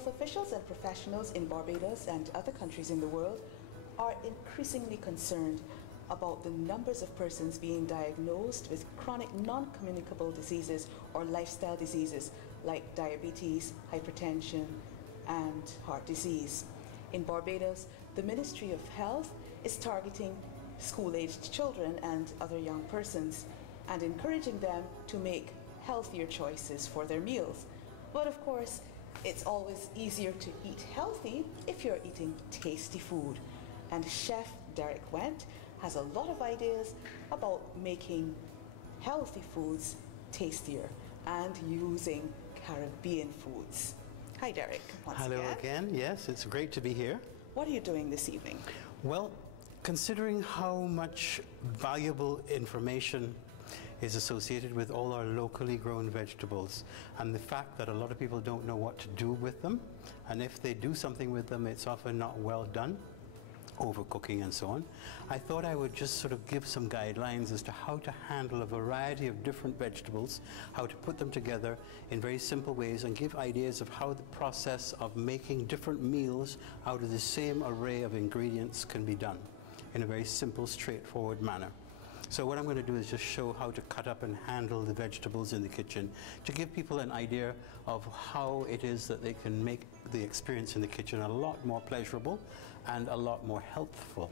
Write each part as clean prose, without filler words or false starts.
Health officials and professionals in Barbados and other countries in the world are increasingly concerned about the numbers of persons being diagnosed with chronic non-communicable diseases or lifestyle diseases like diabetes, hypertension, and heart disease. In Barbados, the Ministry of Health is targeting school-aged children and other young persons and encouraging them to make healthier choices for their meals. But of course, it's always easier to eat healthy if you're eating tasty food. And Chef Derek Went has a lot of ideas about making healthy foods tastier and using Caribbean foods. Hi, Derek. Hello again. Yes, it's great to be here. What are you doing this evening? Well, considering how much valuable information is associated with all our locally grown vegetables and the fact that a lot of people don't know what to do with them, and if they do something with them, it's often not well done, overcooking and so on, I thought I would just sort of give some guidelines as to how to handle a variety of different vegetables, how to put them together in very simple ways, and give ideas of how the process of making different meals out of the same array of ingredients can be done in a very simple, straightforward manner. So what I'm going to do is just show how to cut up and handle the vegetables in the kitchen to give people an idea of how it is that they can make the experience in the kitchen a lot more pleasurable and a lot more healthful.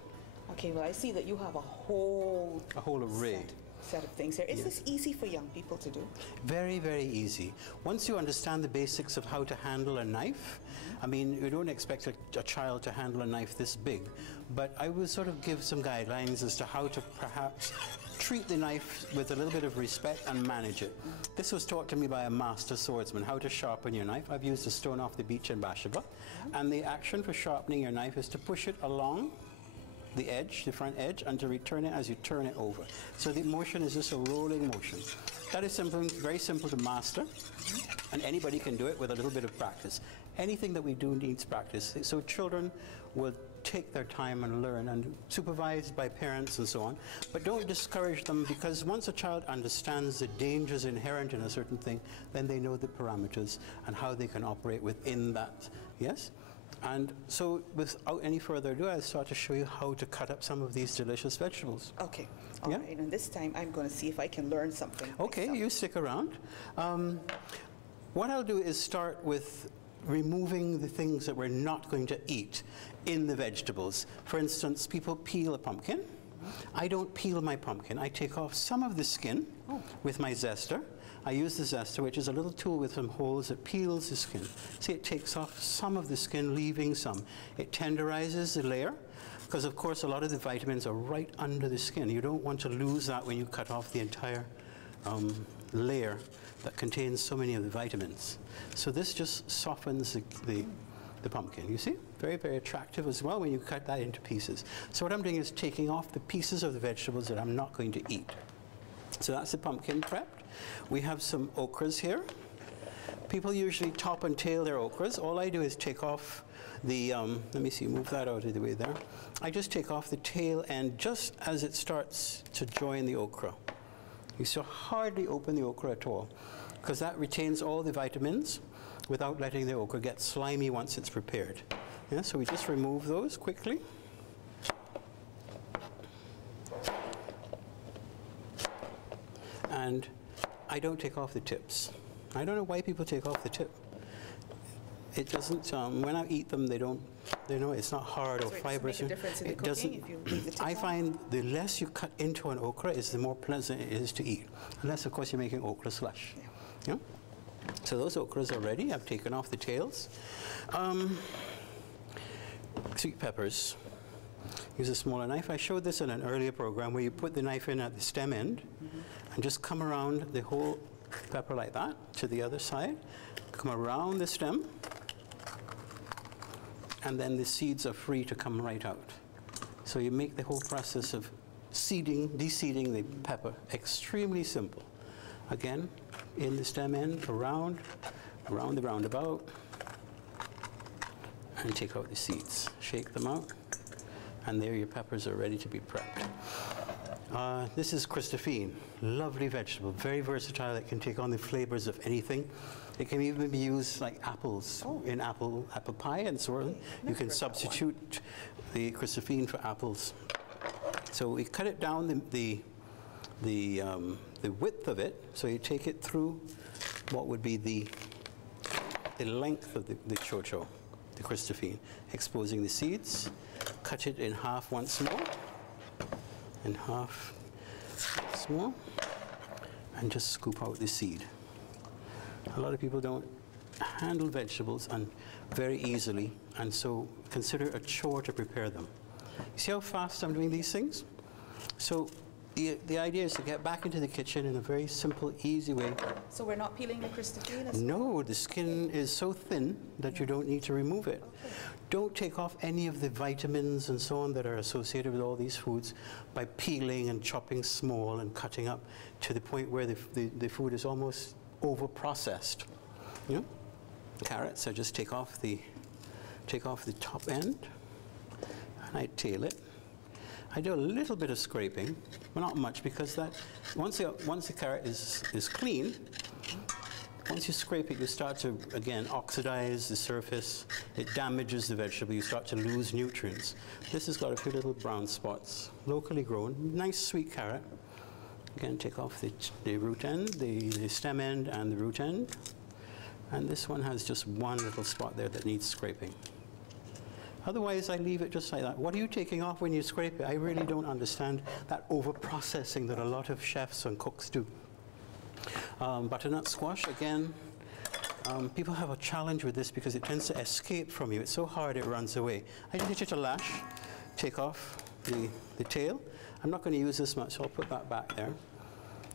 Okay, well, I see that you have a whole array set of things here. Is this easy for young people to do? Very, very easy. Once you understand the basics of how to handle a knife, I mean, you don't expect a child to handle a knife this big, but I will sort of give some guidelines as to how to perhaps treat the knife with a little bit of respect and manage it. This was taught to me by a master swordsman, how to sharpen your knife. I've used a stone off the beach in Bashaba, and the action for sharpening your knife is to push it along the edge, the front edge, and to return it as you turn it over. So the motion is just a rolling motion. That is something very simple to master, and anybody can do it with a little bit of practice. Anything that we do needs practice. So children will take their time and learn, and supervised by parents and so on. But don't discourage them, because once a child understands the dangers inherent in a certain thing, then they know the parameters and how they can operate within that. Yes? And so, without any further ado, I'll start to show you how to cut up some of these delicious vegetables. Okay. All right. And this time, I'm going to see if I can learn something. Okay, you stick around. What I'll do is start with removing the things that we're not going to eat in the vegetables. For instance, people peel a pumpkin. I don't peel my pumpkin. I take off some of the skin with my zester. I use the zester, which is a little tool with some holes that peels the skin. See, it takes off some of the skin, leaving some. It tenderizes the layer, because of course a lot of the vitamins are right under the skin. You don't want to lose that when you cut off the entire layer that contains so many of the vitamins. So this just softens the pumpkin, you see? Very, very attractive as well when you cut that into pieces. So what I'm doing is taking off the pieces of the vegetables that I'm not going to eat. So that's the pumpkin prepped. We have some okras here. People usually top and tail their okras. All I do is take off the, let me see, move that out of the way there. I just take off the tail end just as it starts to join the okra. You should hardly open the okra at all, because that retains all the vitamins without letting the okra get slimy once it's prepared. Yeah, so we just remove those quickly. And I don't take off the tips. I don't know why people take off the tip. It doesn't, when I eat them, they know it's not hard or fibrous. Does it make a difference in the cooking if you leave the tip I on? find the less you cut into an okra is the more pleasant it is to eat. Unless, of course, you're making okra slush. Yeah? So those okras are ready. I've taken off the tails. Sweet peppers. Use a smaller knife. I showed this in an earlier program where you put the knife in at the stem end and just come around the whole pepper like that to the other side. Come around the stem, and then the seeds are free to come right out. So you make the whole process of deseeding the pepper extremely simple. Again, in the stem end, around the roundabout, and take out the seeds. Shake them out, and there your peppers are ready to be prepped. This is Christophine, lovely vegetable, very versatile. It can take on the flavors of anything. It can even be used like apples in apple pie and so on. You can substitute the Christophine for apples. So we cut it down the width of it. So you take it through what would be the length of the chocho, the Christophine, exposing the seeds. Cut it in half once more, and half once more, and just scoop out the seed. A lot of people don't handle vegetables very easily, and so consider it a chore to prepare them. You see how fast I'm doing these things? So the idea is to get back into the kitchen in a very simple, easy way. So we're not peeling the Christophine? No, the skin is so thin that you don't need to remove it. Okay. Don't take off any of the vitamins and so on that are associated with all these foods by peeling and chopping small and cutting up to the point where the food is almost over-processed. You know? Carrots, I just take off the top end, and I tail it. I do a little bit of scraping, but not much, because that once the carrot is clean, once you scrape it, you start to, again, oxidize the surface. It damages the vegetable. You start to lose nutrients. This has got a few little brown spots, locally grown, nice sweet carrot. Again, take off the root end, the stem end and the root end. And this one has just one little spot there that needs scraping. Otherwise, I leave it just like that. What are you taking off when you scrape it? I really don't understand that over-processing that a lot of chefs and cooks do. Butternut squash, again, people have a challenge with this because it tends to escape from you. It's so hard it runs away. I teach it a lash, take off the tail. I'm not going to use this much, so I'll put that back there.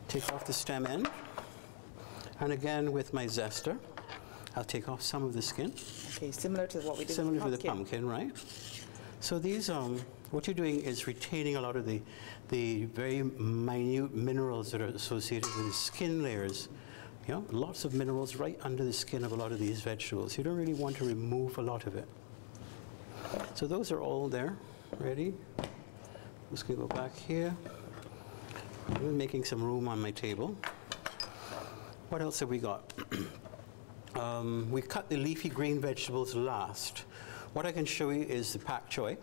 Take off the stem end. And again, with my zester, I'll take off some of the skin. Okay, similar to what we did similar with to the pumpkin, right? So these, what you're doing is retaining a lot of the very minute minerals that are associated with the skin layers. You know, lots of minerals right under the skin of a lot of these vegetables. You don't really want to remove a lot of it. So those are all there, ready. Just gonna go back here. I'm making some room on my table. What else have we got? We cut the leafy green vegetables last. What I can show you is the pak choy.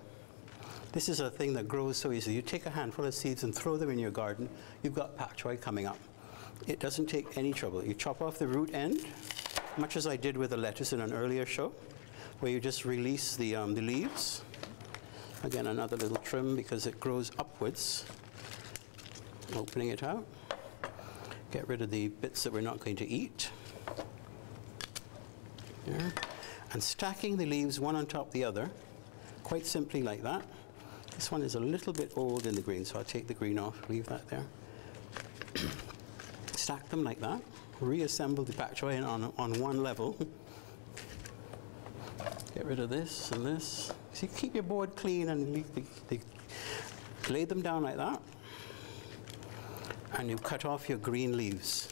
This is a thing that grows so easily. You take a handful of seeds and throw them in your garden, you've got pak choy coming up. It doesn't take any trouble. You chop off the root end, much as I did with the lettuce in an earlier show, where you just release the leaves. Again, another little trim because it grows upwards. Opening it out. Get rid of the bits that we're not going to eat. There. And stacking the leaves one on top of the other, quite simply like that. This one is a little bit old in the green, so I'll take the green off, leave that there. Stack them like that. Reassemble the pak choy on one level. Get rid of this and this. So you keep your board clean and lay them down like that. And you cut off your green leaves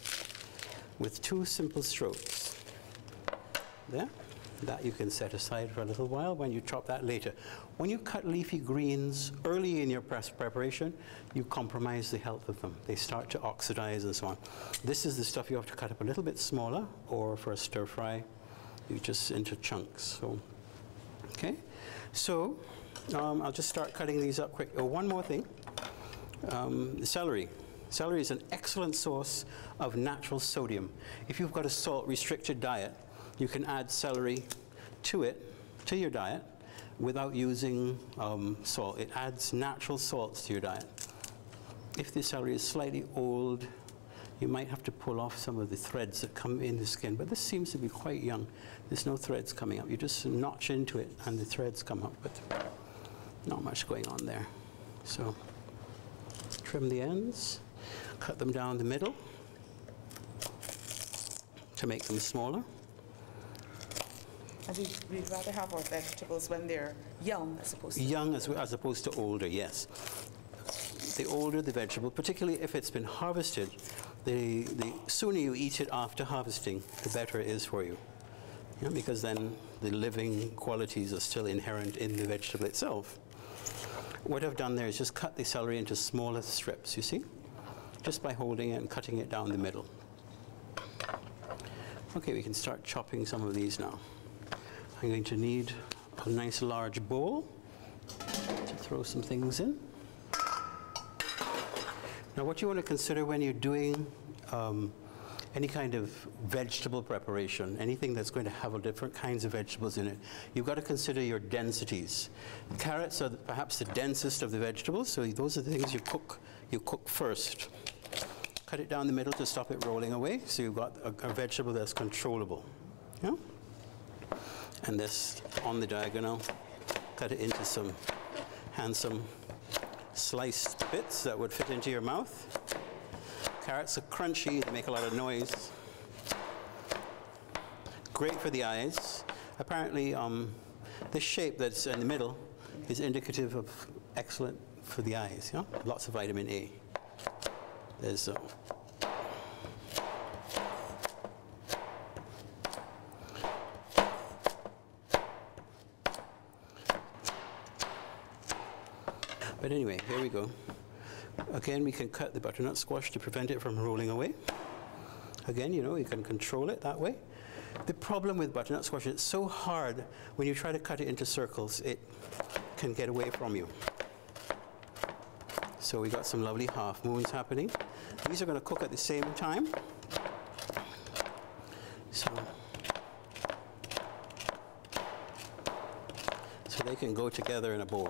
with two simple strokes. There. That you can set aside for a little while when you chop that later. When you cut leafy greens early in your preparation, you compromise the health of them. They start to oxidize and so on. This is the stuff you have to cut up a little bit smaller, or for a stir fry, you just into chunks. So, okay. So I'll just start cutting these up quick. Oh, one more thing. Celery. Celery is an excellent source of natural sodium. If you've got a salt-restricted diet, you can add celery to your diet, without using salt. It adds natural salts to your diet. If the celery is slightly old, you might have to pull off some of the threads that come in the skin, but this seems to be quite young. There's no threads coming up. You just notch into it and the threads come up, but not much going on there. So trim the ends, cut them down the middle to make them smaller. And we'd rather have our vegetables when they're young as opposed to... Young as opposed to older, yes. The older the vegetable, particularly if it's been harvested, the sooner you eat it after harvesting, the better it is for you. You know, because then the living qualities are still inherent in the vegetable itself. What I've done there is just cut the celery into smaller strips, you see? Just by holding it and cutting it down the middle. Okay, we can start chopping some of these now. I'm going to need a nice large bowl to throw some things in. Now, what you want to consider when you're doing any kind of vegetable preparation, anything that's going to have a different kinds of vegetables in it, you've got to consider your densities. Carrots are perhaps the densest of the vegetables, so those are the things you cook first. Cut it down the middle to stop it rolling away, so you've got a vegetable that's controllable. Yeah? And this, on the diagonal, cut it into some handsome sliced bits that would fit into your mouth. Carrots are crunchy, they make a lot of noise. Great for the eyes. Apparently, the shape that's in the middle is indicative of excellent for the eyes. Yeah? Lots of vitamin A. There's But anyway, here we go. Again, we can cut the butternut squash to prevent it from rolling away. Again, you know, you can control it that way. The problem with butternut squash is it's so hard when you try to cut it into circles, it can get away from you. So we got some lovely half moons happening. These are going to cook at the same time. So they can go together in a bowl.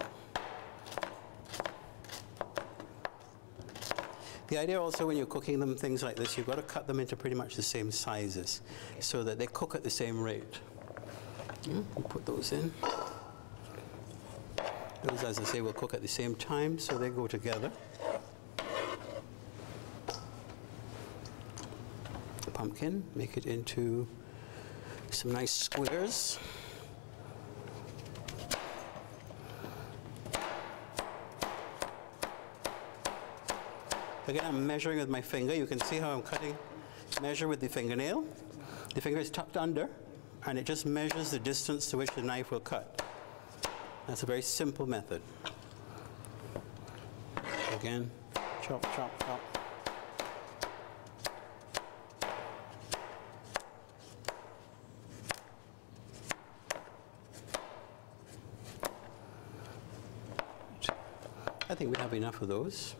The idea also when you're cooking them, things like this, you've got to cut them into pretty much the same sizes so that they cook at the same rate. We'll put those in. Those, as I say, will cook at the same time, so they go together. Pumpkin, make it into some nice squares. Again, I'm measuring with my finger. You can see how I'm cutting. Measure with the fingernail. The finger is tucked under, and it just measures the distance to which the knife will cut. That's a very simple method. Again, chop, chop, chop. I think we have enough of those.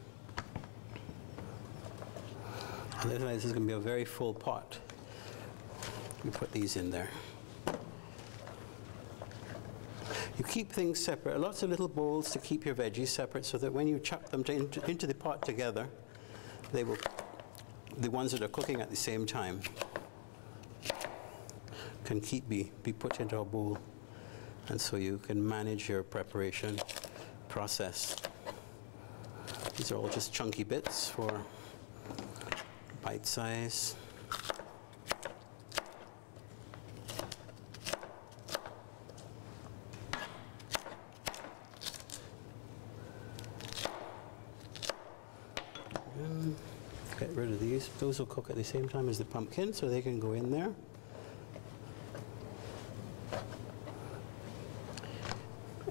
Otherwise, this is going to be a very full pot. We put these in there. You keep things separate. Lots of little bowls to keep your veggies separate so that when you chuck them into the pot together, they will, the ones that are cooking at the same time, can be put into a bowl. And so you can manage your preparation process. These are all just chunky bits for bite size. And get rid of these. Those will cook at the same time as the pumpkin, so they can go in there.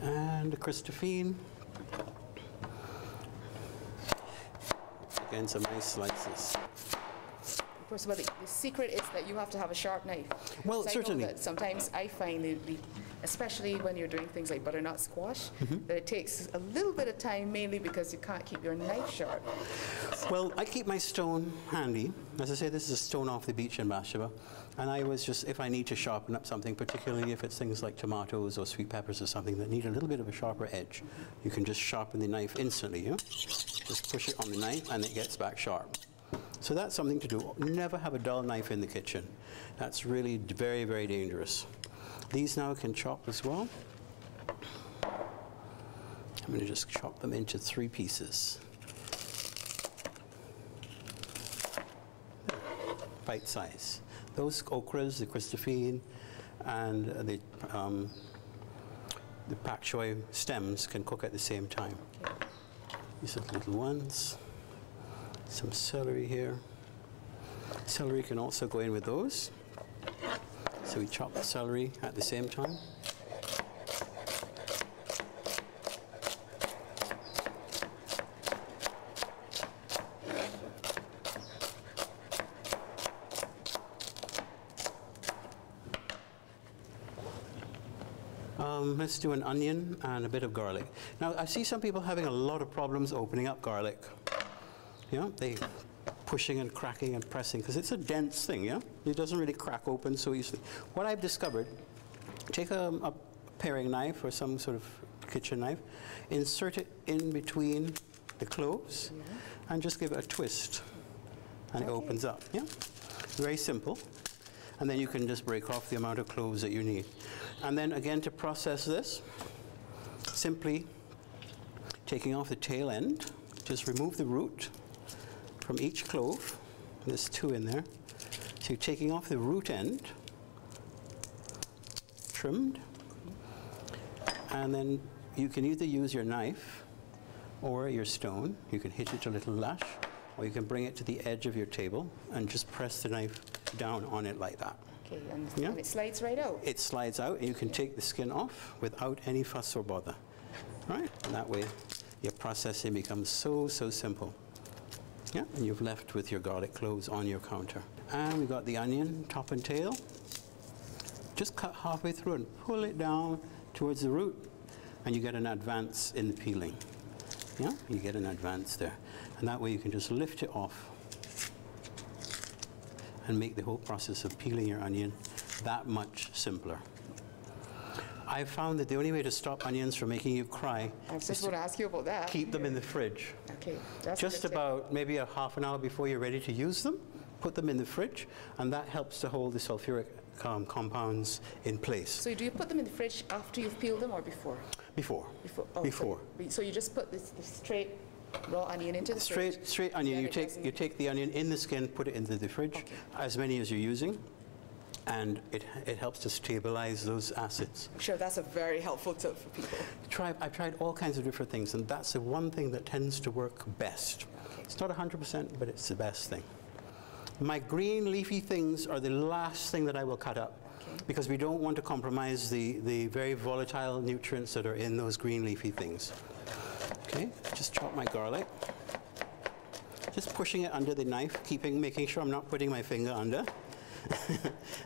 And the Christophine. Again, some nice slices. Of course, well, the secret is that you have to have a sharp knife. Well, certainly. Sometimes I find that, especially when you're doing things like butternut squash, that it takes a little bit of time, mainly because you can't keep your knife sharp. Well, I keep my stone handy. As I say, this is a stone off the beach in Bathsheba. And I always just, if I need to sharpen up something, particularly if it's things like tomatoes or sweet peppers or something that need a little bit of a sharper edge, you can just sharpen the knife instantly. You know? Just push it on the knife and it gets back sharp. So that's something to do. Never have a dull knife in the kitchen. That's really very, very dangerous. These now can chop as well. I'm going to just chop them into 3 pieces. Bite size. Those okras, the Christophine, and the pak choy stems can cook at the same time. These are the little ones. Some celery here. Celery can also go in with those. So we chop the celery at the same time. Let's do an onion and a bit of garlic. Now, I see some people having a lot of problems opening up garlic. You know, they pushing and cracking and pressing, because it's a dense thing, yeah? It doesn't really crack open so easily. What I've discovered, take a paring knife or some sort of kitchen knife, insert it in between the cloves, and just give it a twist, and it opens up, yeah? Very simple. And then you can just break off the amount of cloves that you need. And then again, to process this, simply taking off the tail end, just remove the root from each clove. There's 2 in there. So you're taking off the root end, trimmed, and then you can either use your knife or your stone. You can hit it a little lash, or you can bring it to the edge of your table and just press the knife down on it like that. Okay, and it slides right out? It slides out, and you can take the skin off without any fuss or bother. Right? And that way, your processing becomes so simple. Yeah, and you've left with your garlic cloves on your counter. And we've got the onion, top and tail. Just cut halfway through and pull it down towards the root, and you get an advance in the peeling. Yeah, you get an advance there. And that way you can just lift it off and make the whole process of peeling your onion that much simpler. I've found that the only way to stop onions from making you cry I was just going to ask you about that. Keep them in the fridge. Okay, that's Just about maybe a half an hour before you're ready to use them, put them in the fridge, and that helps to hold the sulfuric compounds in place. So do you put them in the fridge after you've peeled them or before? Before. Before. Oh, Before. So you just put this straight raw onion into the fridge? Straight onion. You take the onion in the skin, put it into the fridge, as many as you're using, and it helps to stabilize those acids. I'm sure that's a very helpful tip for people. I've tried all kinds of different things, and that's the one thing that tends to work best. It's not 100%, but it's the best thing. My green leafy things are the last thing that I will cut up, because we don't want to compromise the very volatile nutrients that are in those green leafy things. Okay, just chop my garlic. Just pushing it under the knife, making sure I'm not putting my finger under.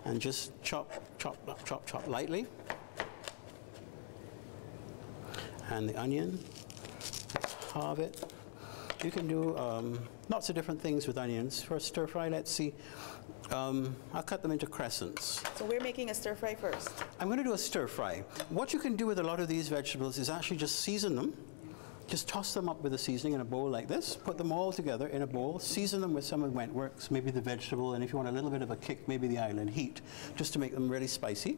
And just chop lightly. And the onion, halve it. You can do lots of different things with onions. For a stir fry, let's see. I'll cut them into crescents. So we're making a stir fry first? I'm going to do a stir fry. What you can do with a lot of these vegetables is actually just season them. Just toss them up with a seasoning in a bowl like this. Put them all together in a bowl. Season them with some of Wentworks, maybe the vegetable, and if you want a little bit of a kick, maybe the island heat, just to make them really spicy.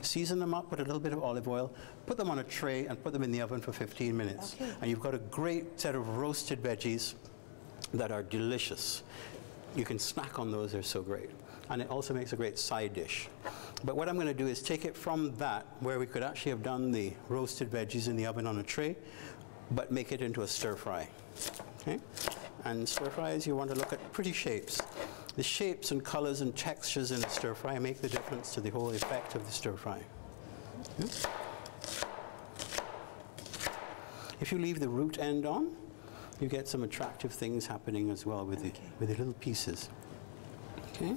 Season them up with a little bit of olive oil. Put them on a tray and put them in the oven for 15 minutes. Okay. And you've got a great set of roasted veggies that are delicious. You can snack on those, they're so great. And it also makes a great side dish. But what I'm going to do is take it from that, where we could actually have done the roasted veggies in the oven on a tray, but make it into a stir fry. Okay? And stir fries, you want to look at pretty shapes. The shapes and colors and textures in a stir fry make the difference to the whole effect of the stir fry. Okay? If you leave the root end on, you get some attractive things happening as well with the little pieces. Okay?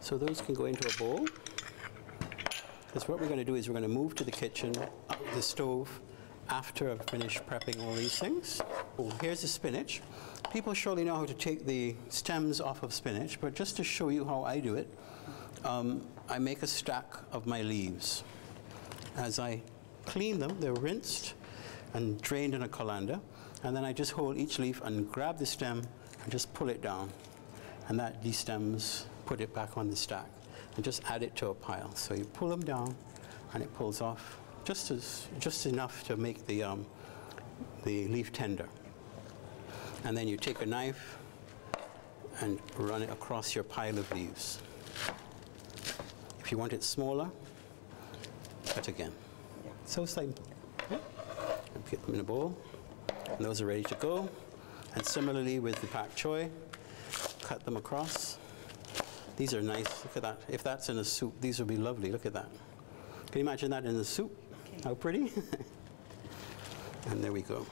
So those can go into a bowl. Because what we're going to do is we're going to move to the kitchen, the stove, after I've finished prepping all these things. Oh, here's the spinach. People surely know how to take the stems off of spinach, but just to show you how I do it, I make a stack of my leaves. As I clean them, they're rinsed and drained in a colander, and then I just hold each leaf and grab the stem and just pull it down. And that destems, put it back on the stack, and just add it to a pile. So you pull them down, and it pulls off just enough to make the leaf tender. And then you take a knife and run it across your pile of leaves. If you want it smaller, cut again. So it's like, and put them in a bowl, and those are ready to go. And similarly with the pak choy, cut them across. These are nice. Look at that. If that's in a soup, these would be lovely. Look at that. Can you imagine that in a soup? How pretty? And there we go.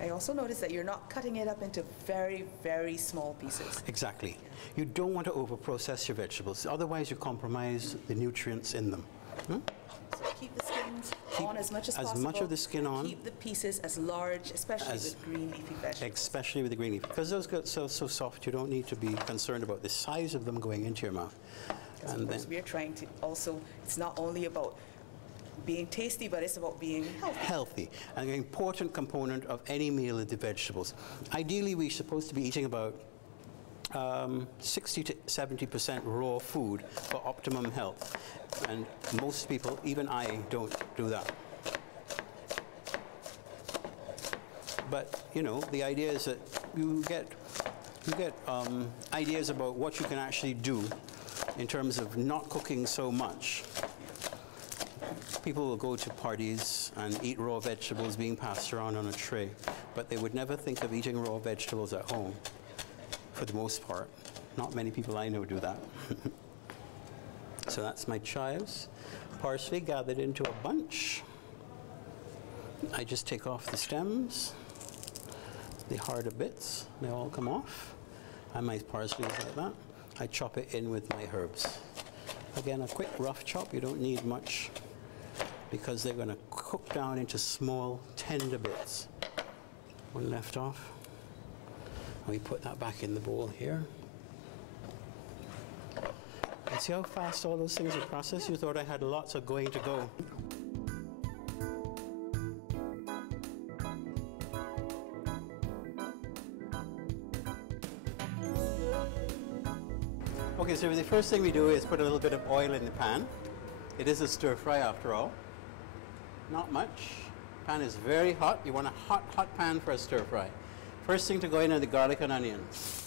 I also noticed that you're not cutting it up into very, very small pieces. Exactly. You don't want to overprocess your vegetables. Otherwise, you compromise the nutrients in them. So keep the skins on as much as possible. As much of the skin on. Keep the pieces as large, especially with green leafy vegetables. Especially with the green leaf. Because those get so soft, you don't need to be concerned about the size of them going into your mouth. And of course, we are trying to also, it's not only about being tasty, but it's about being healthy. Healthy. And an important component of any meal is the vegetables. Ideally, we're supposed to be eating about 60 to 70% raw food for optimum health. And most people, even I, don't do that. But, you know, the idea is that you get ideas about what you can actually do in terms of not cooking so much. People will go to parties and eat raw vegetables being passed around on a tray, but they would never think of eating raw vegetables at home, for the most part. Not many people I know do that. So that's my chives. Parsley gathered into a bunch. I just take off the stems, the harder bits, they all come off. And my parsley is like that. I chop it in with my herbs. Again, a quick rough chop, you don't need much, because they're going to cook down into small, tender bits. One left off. And we put that back in the bowl here. And see how fast all those things are processed? You thought I had lots of going to go. Okay, so the first thing we do is put a little bit of oil in the pan. It is a stir fry after all. Not much. Pan is very hot. You want a hot, hot pan for a stir fry. First thing to go in are the garlic and onions.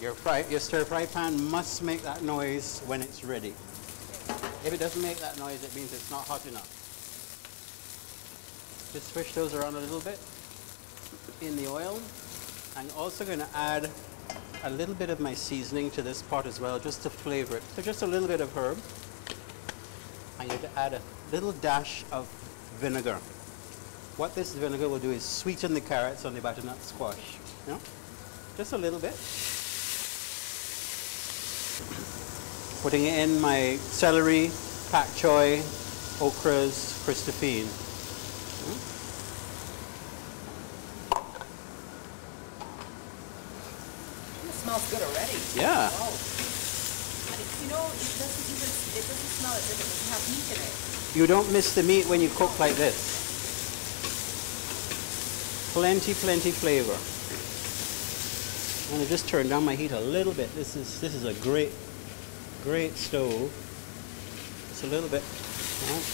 Your stir fry pan must make that noise when it's ready. If it doesn't make that noise, it means it's not hot enough. Just swish those around a little bit in the oil. I'm also going to add a little bit of my seasoning to this pot as well, just to flavor it. So just a little bit of herb. I'm going to add a little dash of vinegar. What this vinegar will do is sweeten the carrots and the butternut squash. You know? Just a little bit. Putting in my celery, pak choy, okras, Christophine. It smells good already. Yeah. Wow. And you know, it doesn't smell as if it doesn't have meat in it. You don't miss the meat when you cook like this. Plenty, plenty flavor. I'm going to just turn down my heat a little bit. This is a great stove. Just a little bit. Right.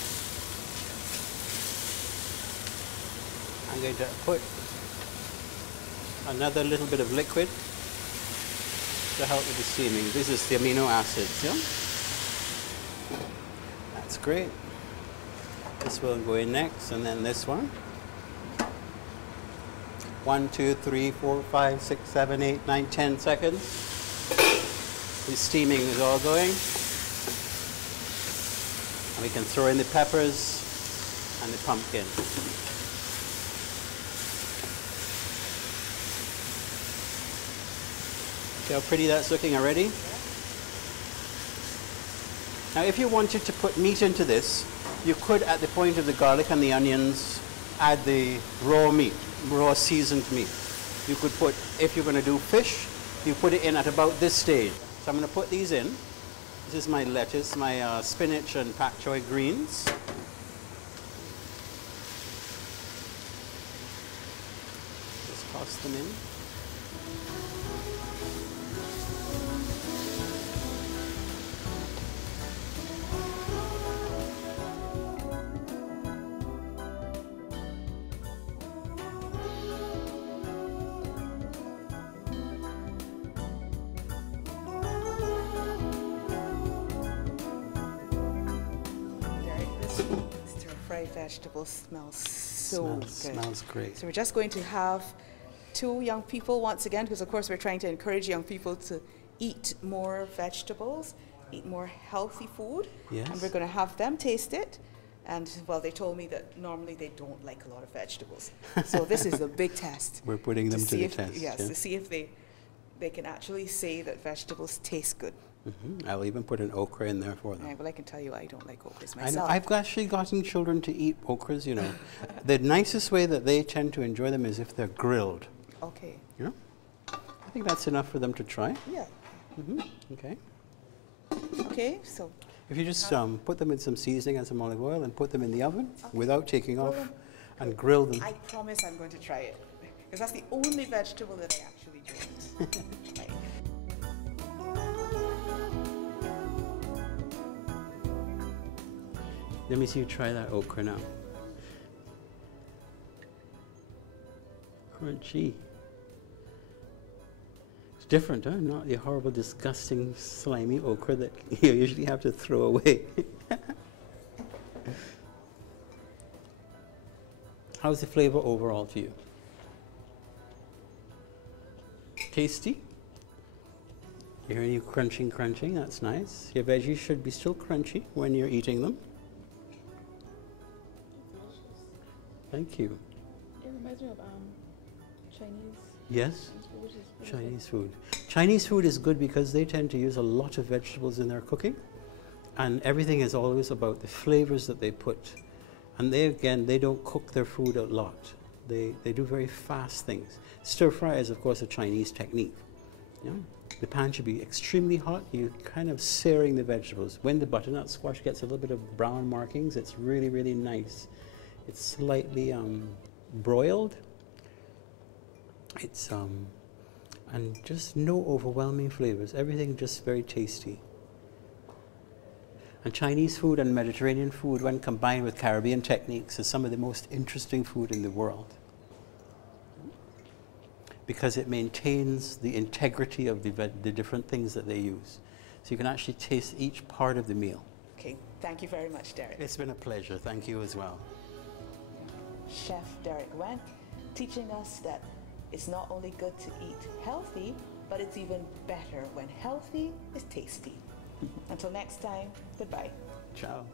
I'm going to put another little bit of liquid to help with the steaming. This is the amino acids, yeah? That's great. This will go in next, and then this one. 1, 2, 3, 4, 5, 6, 7, 8, 9, 10 seconds. The steaming is all going. And we can throw in the peppers and the pumpkin. See how pretty that's looking already? Now if you wanted to put meat into this, you could, at the point of the garlic and the onions, add the raw meat, raw seasoned meat. You could put, if you're going to do fish, you put it in at about this stage. So I'm going to put these in. This is my lettuce, my spinach and pak choy greens. Just toss them in. Stir-fried vegetables smell so good. Smells great. So we're just going to have 2 young people once again, because of course we're trying to encourage young people to eat more vegetables, eat more healthy food. Yes. And we're going to have them taste it. And well, they told me that normally they don't like a lot of vegetables. So this is a big test. We're putting them to the test. Yes, to see if they can actually say that vegetables taste good. I'll even put an okra in there for them. Well, I can tell you I don't like okras I know. myself. I've actually gotten children to eat okras, you know. The nicest way that they tend to enjoy them is if they're grilled. Okay. Yeah? I think that's enough for them to try. Yeah. Okay. Okay, so If you just put them in some seasoning and some olive oil and put them in the oven without taking off and grill them. I promise I'm going to try it. Because that's the only vegetable that I actually don't. Right. Let me see you try that okra now. Crunchy. It's different, huh? Not the horrible, disgusting, slimy okra that you usually have to throw away. How's the flavor overall to you? Tasty? You hear any crunching? That's nice. Your veggies should be still crunchy when you're eating them. Thank you. It reminds me of Chinese. Yes? Food, which is Chinese food. Chinese food is good because they tend to use a lot of vegetables in their cooking, and everything is always about the flavors that they put. And they don't cook their food a lot. They do very fast things. Stir fry is, of course, a Chinese technique. Yeah? The pan should be extremely hot. You're kind of searing the vegetables. When the butternut squash gets a little bit of brown markings, it's really, really nice. It's slightly broiled. It's and just no overwhelming flavors. Everything just very tasty. And Chinese food and Mediterranean food, when combined with Caribbean techniques, is some of the most interesting food in the world, because it maintains the integrity of the different things that they use. So you can actually taste each part of the meal. Okay, thank you very much, Derek. It's been a pleasure. Thank you as well. Chef Derek Went teaching us that it's not only good to eat healthy, but it's even better when healthy is tasty. Until next time, goodbye. Ciao.